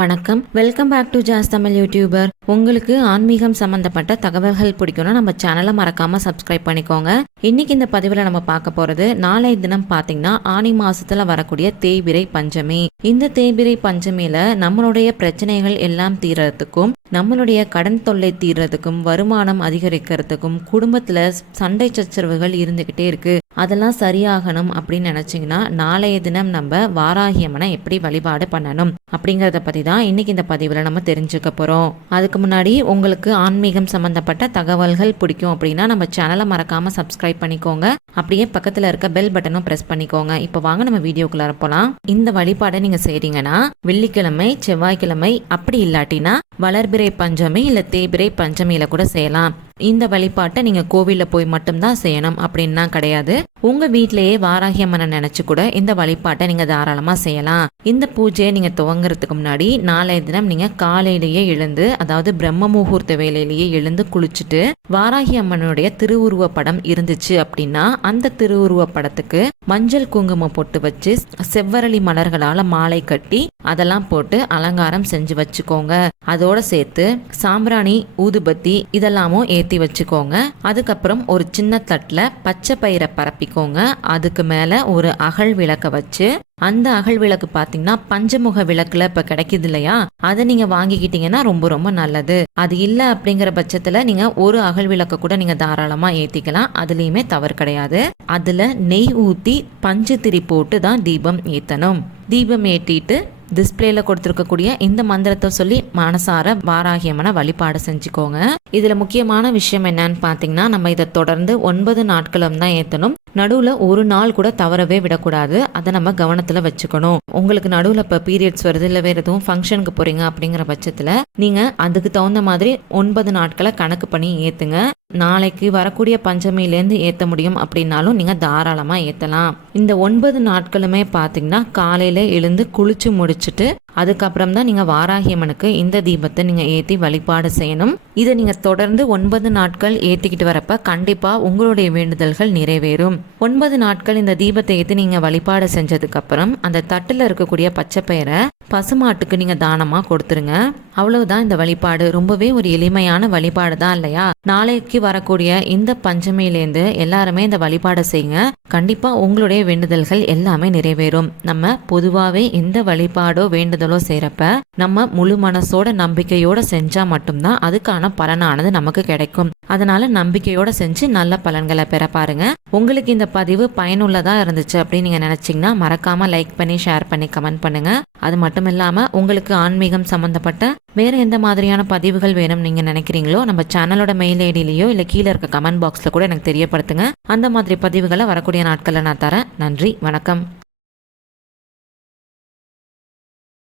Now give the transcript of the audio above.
வணக்கம், welcome back to Jas Tamil YouTuber. உங்களுக்கு ஆன்மீகம் சம்பந்தப்பட்ட தகவல்கள் பிடிக்கும்னா நம்ம சேனலை மறக்காம சப்ஸ்கிரைப் பண்ணிக்கோங்க. இன்னைக்கு இந்த பதிவில் நம்ம பார்க்க போறது, நாளைய தினம் பார்த்தீங்கன்னா ஆனி மாசத்துல வரக்கூடிய தேய்பிறை பஞ்சமி. இந்த தேய்பிறை பஞ்சமியில நம்மளுடைய பிரச்சனைகள் எல்லாம் தீர்றதுக்கும், நம்மளுடைய கடன் தொல்லை தீர்றதுக்கும், வருமானம் அதிகரிக்கிறதுக்கும், குடும்பத்துல சண்டை சச்சரவுகள் இருந்துகிட்டே இருக்கு, அதெல்லாம் சரியாகணும் அப்படின்னு நினைச்சீங்கன்னா நாளைய தினம் நம்ம வாராகி அம்மனை எப்படி வழிபாடு பண்ணணும் அப்படிங்கறத பத்தி தான் இன்னைக்கு இந்த பதிவுல நம்ம தெரிஞ்சுக்க போறோம். அதுக்கு முன்னாடி உங்களுக்கு ஆன்மீகம் சம்பந்தப்பட்ட தகவல்கள் பிடிக்கும் அப்படின்னா நம்ம சேனலை மறக்காம சப்ஸ்கிரைப் பண்ணிக்கோங்க. அப்படியே பக்கத்துல இருக்க பெல் பட்டனும் பிரஸ் பண்ணிக்கோங்க. இப்ப வாங்க நம்ம வீடியோக்குள்ள போலாம். இந்த வழிபாடை நீங்க செய்றீங்கன்னா வெள்ளிக்கிழமை, செவ்வாய்க்கிழமை, அப்படி இல்லாட்டினா வளர்பிறை பஞ்சமி இல்ல தேய்பிறை பஞ்சமியில கூட செய்யலாம். இந்த வழிபாட்டை நீங்க கோவில்ல போய் மட்டும்தான் செய்யணும் அப்படின்னா கிடையாது. உங்க வீட்டிலேயே வாராகி அம்மனை நினைச்சு கூட இந்த வழிபாட்டை நீங்க தாராளமா செய்யலாம். இந்த பூஜையை நீங்க துவங்குறதுக்கு முன்னாடி நாளைய தினம் நீங்க காலையிலேயே எழுந்து, அதாவது பிரம்ம முகூர்த்த வேலையிலேயே எழுந்து குளிச்சுட்டு, வாராகி அம்மனுடைய திருவுருவ படம் இருந்துச்சு அப்படின்னா அந்த திருவுருவ படத்துக்கு மஞ்சள் குங்குமம் போட்டு வச்சு, செவ்வரளி மலர்களால மாலை கட்டி அதெல்லாம் போட்டு அலங்காரம் செஞ்சு வச்சுக்கோங்க. அதோட சேர்த்து சாம்பிராணி, ஊதுபத்தி இதெல்லாமும் ஏத்தி வச்சுக்கோங்க. அதுக்கப்புறம் ஒரு சின்ன தட்டுல பச்சை பயிரை பரப்பிக்கோங்க. அதுக்கு மேல ஒரு அகல் விளக்க வச்சு, அந்த அகல் விளக்கு பாத்தீங்கன்னா பஞ்சமுக விளக்குல இப்ப கிடைக்குது இல்லையா, அதை நீங்க வாங்கிக்கிட்டீங்கன்னா ரொம்ப ரொம்ப நல்லது. அது இல்ல அப்படிங்கிற பட்சத்துல நீங்க ஒரு அகல் விளக்க கூட நீங்க தாராளமா ஏத்திக்கலாம், அதுலயுமே தவறு கிடையாது. அதுல நெய் ஊத்தி பஞ்சு திரி போட்டு தான் தீபம் ஏத்தணும். தீபம் ஏற்றிட்டு டிஸ்பிளேல கொடுத்துருக்கக்கூடிய இந்த மந்திரத்தை சொல்லி மனசார வாராகி அம்மனை வழிபாடு செஞ்சுக்கோங்க. இதுல முக்கியமான விஷயம் என்னன்னு பாத்தீங்கன்னா, நம்ம இதை தொடர்ந்து 9 நாட்களும் தான் ஏத்தணும். நடுவுல ஒரு நாள் கூட தவறவே விடக்கூடாது. அதை நம்ம கவனத்துல வச்சுக்கணும். உங்களுக்கு நடுவுல இப்ப பீரியட்ஸ் வருது, இல்ல வேற எதுவும் ஃபங்க்ஷனுக்கு போறீங்க அப்படிங்கிற பட்சத்துல நீங்க அதுக்கு தகுந்த மாதிரி 9 நாட்களை கணக்கு பண்ணி ஏத்துங்க. நாளைக்கு வரக்கூடிய பஞ்சமியிலேருந்து ஏற்ற முடியும் அப்படின்னாலும் நீங்க தாராளமா ஏத்தலாம். இந்த 9 நாட்களுமே பாத்தீங்கன்னா காலையில எழுந்து குளிச்சு முடிச்சுட்டு அதுக்கப்புறம் தான் நீங்க வாராகி அம்மனுக்கு இந்த தீபத்தை நீங்க ஏத்தி வழிபாடு செய்யணும். இதை நீங்க தொடர்ந்து 9 நாட்கள் ஏத்திக்கிட்டு வரப்ப கண்டிப்பா உங்களுடைய வேண்டுதல்கள் நிறைவேறும். 9 நாட்கள் இந்த தீபத்தை ஏத்தி நீங்க வழிபாடு செஞ்சதுக்கு அப்புறம் அந்த தட்டுல இருக்கக்கூடிய பச்சை பயிரை பசுமாட்டுக்கு நீங்க தானமா கொடுத்துருங்க. அவ்வளவுதான் இந்த வழிபாடு. ரொம்பவே ஒரு எளிமையான வழிபாடு தான் இல்லையா? நாளைக்கு வரக்கூடிய இந்த பஞ்சமியிலேருந்து எல்லாருமே இந்த வழிபாடு செய்யுங்க. கண்டிப்பா உங்களுடைய வேண்டுதல்கள் எல்லாமே நிறைவேறும். நம்ம பொதுவாவே இந்த வழிபாடோ வேண்டுதலோ செய்யறப்ப நம்ம முழு மனசோட நம்பிக்கையோட செஞ்சா மட்டும்தான் அதுக்கான பலனானது நமக்கு கிடைக்கும். அதனால நம்பிக்கையோட செஞ்சு நல்ல பலன்களை பெற பாருங்க. உங்களுக்கு இந்த பதிவு பயனுள்ளதா இருந்துச்சு அப்படின்னு நீங்க நினைச்சீங்கன்னா மறக்காம லைக் பண்ணி, ஷேர் பண்ணி, கமெண்ட் பண்ணுங்க. அது மட்டும் இல்லாம உங்களுக்கு ஆன்மீகம் சம்பந்தப்பட்ட வேற எந்த மாதிரியான பதிவுகள் வேணும் நீங்க நினைக்கிறீங்களோ நம்ம சேனலோட மெயில் ஐடியிலயோ இல்ல கீழே இருக்க கமெண்ட் பாக்ஸ்ல கூட எனக்கு தெரியப்படுத்துங்க. அந்த மாதிரி பதிவுகளை வரக்கூடிய நாட்கள்ல நான் தரேன். நன்றி, வணக்கம்.